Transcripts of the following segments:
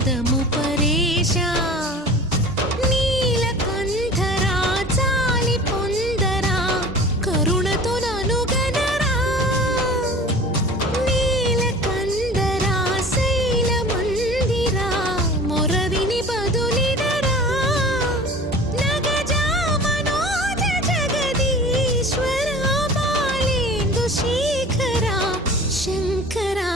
పదము పరేశ నీలకంఠరా చాలి పొందరా కరుణతో ననుగనరా నీలకందరా శైల మందిరా మొరవిని బదులినరా నగజా మనోజ జగదీశ్వర బాలేందు శేఖరా శంకరా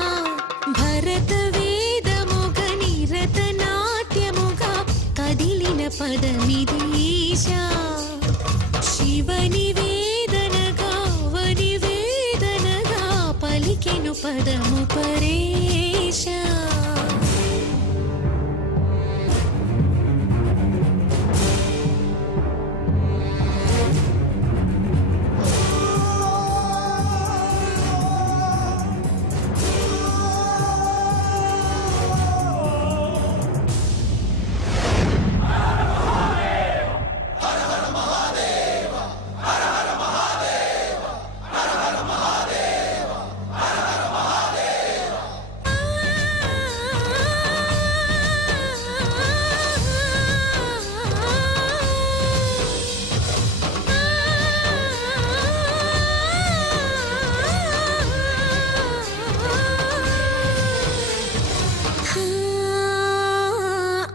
భరత వేదముగ నిరత నాట్యముగా కదిలిన పదమిదీశా శివ నివేదనగా వనివేదనగా పలికెను పదము పరేశ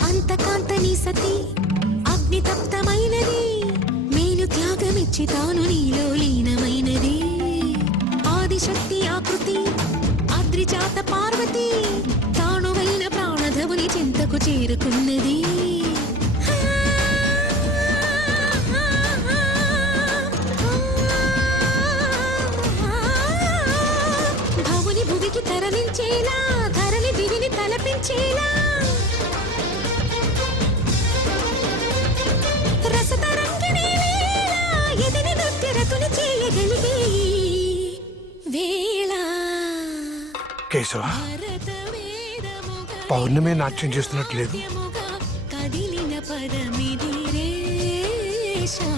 అంతకాంతని సతి అగ్నితప్తమైనది మేలు త్యాగమిచ్చి తాను నీలో లీనమైనది ఆదిశక్తి ఆకృతి అద్రిజాత పార్వతి తానువైన ప్రాణధవుని చింతకు చేరుకున్నది భవుని భువికి తరలించేలా ధరణి దివిని తలపించేలా రసతరంగిణి వేళ ఎదిని నృత్యరతులు చేయగలిగే వేళ కేశవ పౌర్ణమి నాట్యం చేస్తున్నట్లేదు కదిలిన పదమిది రేషా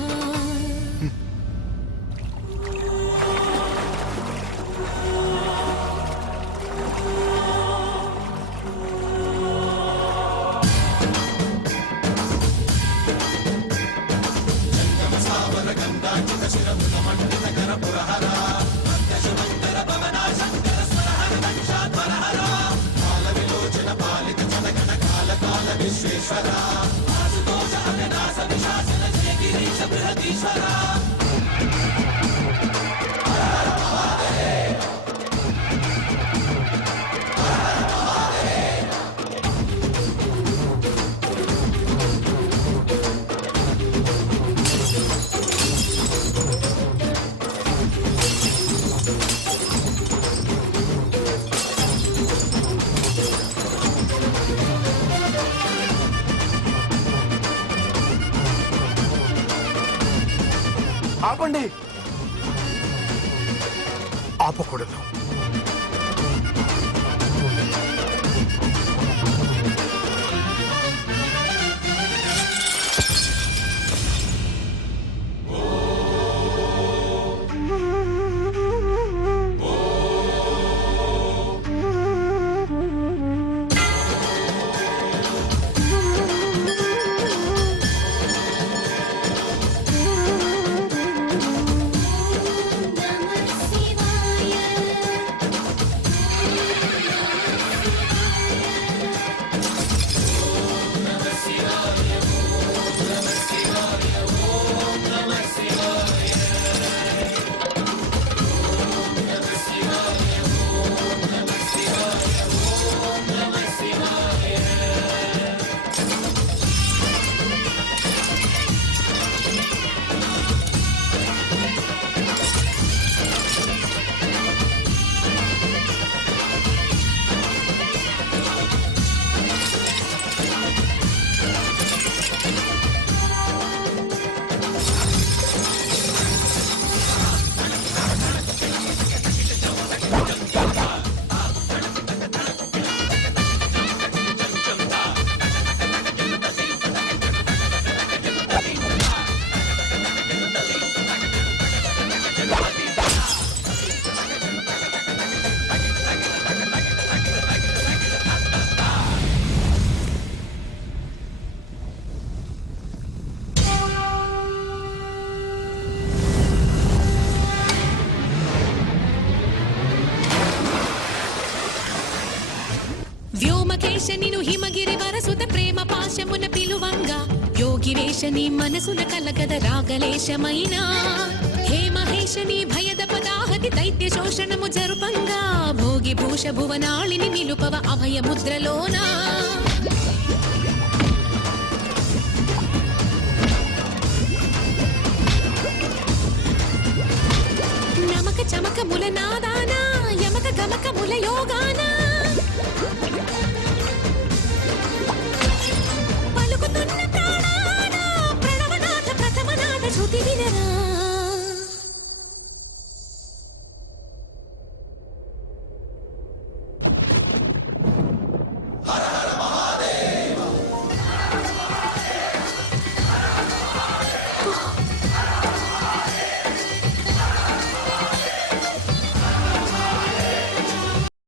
ఆపండి ఆపకూడదు నమః శివాయ వ్యోమకేశ నిను హిమగిరి వరసుత ప్రేమ పాశమున పిలువంగా యోగి వేషని మనసున కలగద రాగలేశమైన హే మహేశని భయద పదాహతి దైత్య శోషణము జరుపంగా భోగి భూష భువనాళిని నిలుపవ అభయ ముద్రలోనా నమక చమక ముల నాదానా యమక గమక ముల యోగానా